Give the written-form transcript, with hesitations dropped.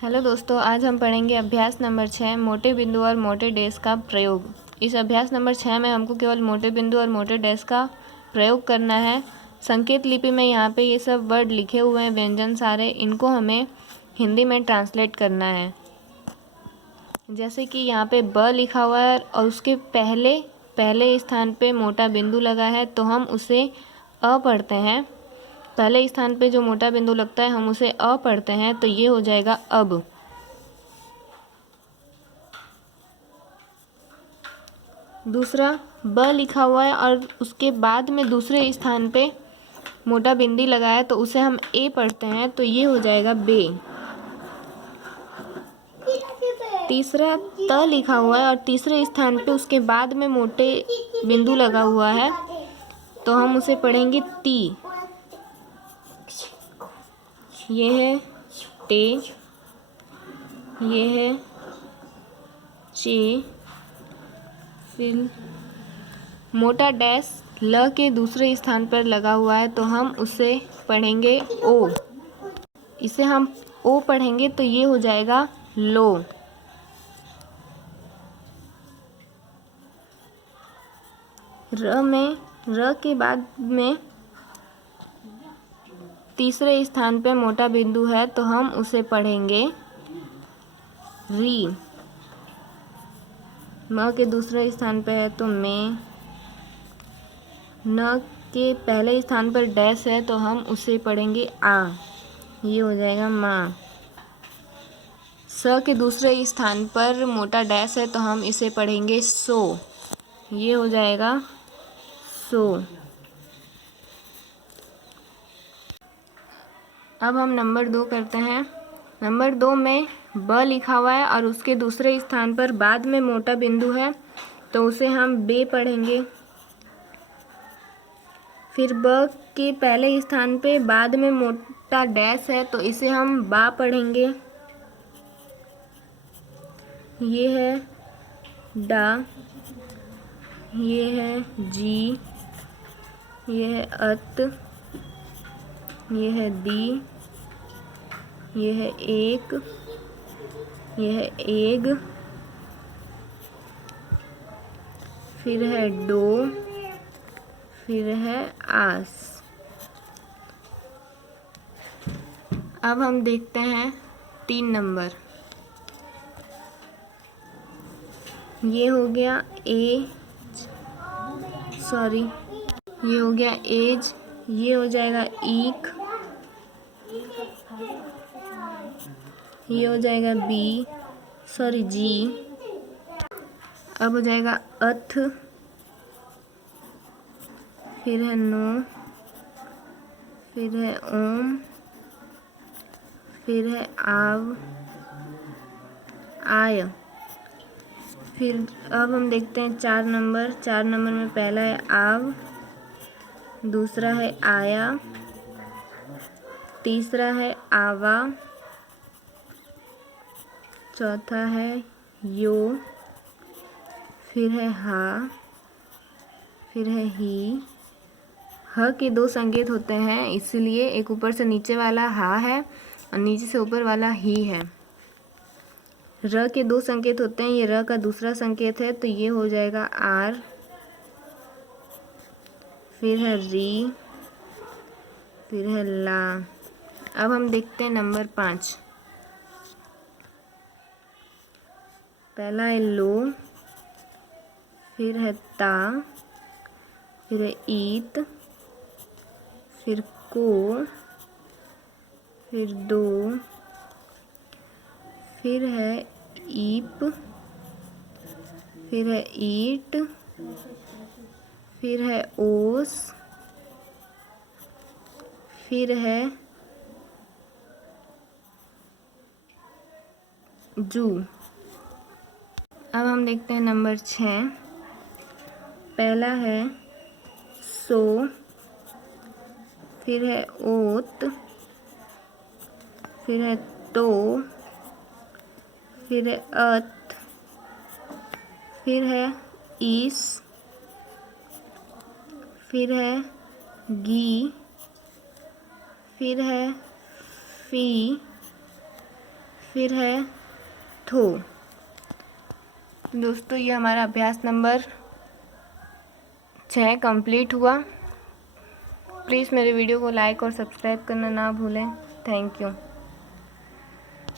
Hello दोस्तों, आज हम पढ़ेंगे अभ्यास नंबर 6 मोटे बिंदु और मोटे डैश का प्रयोग। इस अभ्यास नंबर 6 में हमको केवल मोटे बिंदु और मोटे डैश का प्रयोग करना है। संकेत लिपि में यहाँ पे ये सब वर्ड लिखे हुए हैं, व्यंजन सारे, इनको हमें हिंदी में ट्रांसलेट करना है। जैसे कि यहाँ पे ब लिखा हुआ है और उसके पहले स्थान पे मोटा बिंदु लगा है, तो हम उसे अ पढ़ते हैं। पहले स्थान पे जो मोटा बिंदु लगता है हम उसे अ पढ़ते हैं, तो ये हो जाएगा अब। दूसरा ब लिखा हुआ है और उसके बाद में दूसरे स्थान पे मोटा बिंदी लगा है, तो उसे हम ए पढ़ते हैं, तो ये हो जाएगा बे। तीसरा त लिखा हुआ है और तीसरे स्थान पे उसके बाद में मोटे बिंदु लगा हुआ है, तो हम उसे पढ़ेंगे ती। ये है टे, ये है चे। फिर मोटा डैश ल के दूसरे स्थान पर लगा हुआ है, तो हम उसे पढ़ेंगे ओ। इसे हम ओ पढ़ेंगे, तो ये हो जाएगा लो। र के बाद में तीसरे स्थान पे मोटा बिंदु है, तो हम उसे पढ़ेंगे री। म के दूसरे स्थान पे है तो में। न के पहले स्थान पर डैश है, तो हम उसे पढ़ेंगे आ। ये हो जाएगा माँ। स के दूसरे स्थान पर मोटा डैश है, तो हम इसे पढ़ेंगे सो। ये हो जाएगा सो। अब हम नंबर 2 करते हैं। नंबर 2 में ब लिखा हुआ है और उसके दूसरे स्थान पर बाद में मोटा बिंदु है, तो उसे हम बे पढ़ेंगे। फिर ब के पहले स्थान पे बाद में मोटा डैश है, तो इसे हम बा पढ़ेंगे। ये है डा, ये है जी, ये है अत, ये है दी, ये है एक, ये है एग, फिर है डो, फिर है आस। अब हम देखते हैं 3 नंबर। ये हो गया ये हो गया एज, ये हो जाएगा ईक, ये हो जाएगा जी। अब हो जाएगा अथ, फिर है नो, फिर है ओम, फिर है आव, आय। फिर अब हम देखते हैं 4 नंबर। 4 नंबर में पहला है आव, दूसरा है आया, तीसरा है आवा, चौथा है यो, फिर है हा, फिर है ही। ह के 2 संकेत होते हैं, इसलिए एक ऊपर से नीचे वाला हा है और नीचे से ऊपर वाला ही है। र के 2 संकेत होते हैं, ये र का दूसरा संकेत है, तो ये हो जाएगा आर। फिर है री, फिर है ला। अब हम देखते हैं नंबर 5। पहला है लो, फिर है ता, फिर है ईत, फिर को, फिर दो, फिर है ईप, फिर है ईट, फिर है ओस, फिर है जू। अब हम देखते हैं नंबर 6। पहला है सो, फिर है ओत, फिर है तो, फिर है अत, फिर है ईस, फिर है गी, फिर है फी, फिर है थो। दोस्तों ये हमारा अभ्यास नंबर 6 कंप्लीट हुआ। प्लीज़ मेरे वीडियो को लाइक और सब्सक्राइब करना ना भूलें। Thank you.